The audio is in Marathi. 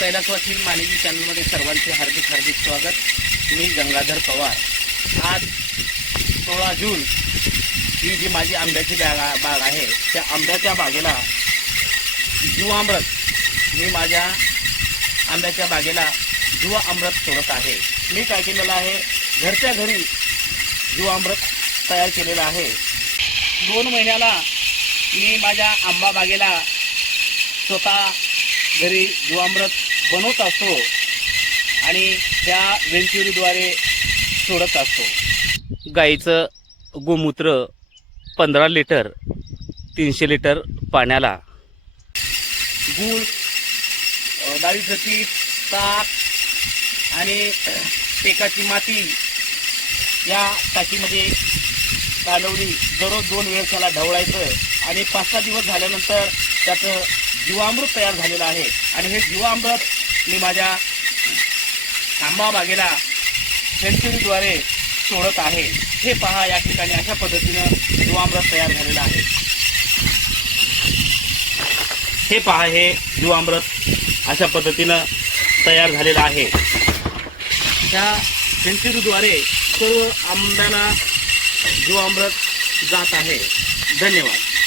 कैलासवासी मानिकी चॅनलमध्ये सर्वांचे हार्दिक हार्दिक स्वागत. मी गंगाधर पवार. आज सोळा जून ही जी माझी आंब्याची बाग बाग आहे त्या आंब्याच्या बागेला जीवामृत मी माझ्या आंब्याच्या बागेला जीवामृत सोडत आहे. मी काय केलेलं आहे घरच्या घरी जीवामृत तयार केलेलं आहे. दोन महिन्याला मी माझ्या आंबा बागेला स्वतः घरी जीवामृत बनवत असतो आणि त्या वेंचुरीद्वारे सोडत असतो. गाईचं गोमूत्र पंधरा लिटर तीनशे लिटर पाण्याला. गूळ डाळीचं पीठ ताक आणि टेकाची माती या टाकीमध्ये कालवली दररोज दोन वेळ त्याला ढवळायचं आणि पाच सहा दिवस झाल्यानंतर त्याचं जीवामृत तयार झालेलं आहे. आणि हे जीवामृत मी माझ्या आंबा बागेला सेंचुरीद्वारे सोडत आहे. हे पहा या ठिकाणी अशा पद्धतीनं जीवामृत तयार झालेलं आहे. हे पहा हे जीवामृत अशा पद्धतीनं तयार झालेलं आहे. त्या सेंचुरीद्वारे सर्व आंब्याला जीवामृत जात आहे. धन्यवाद.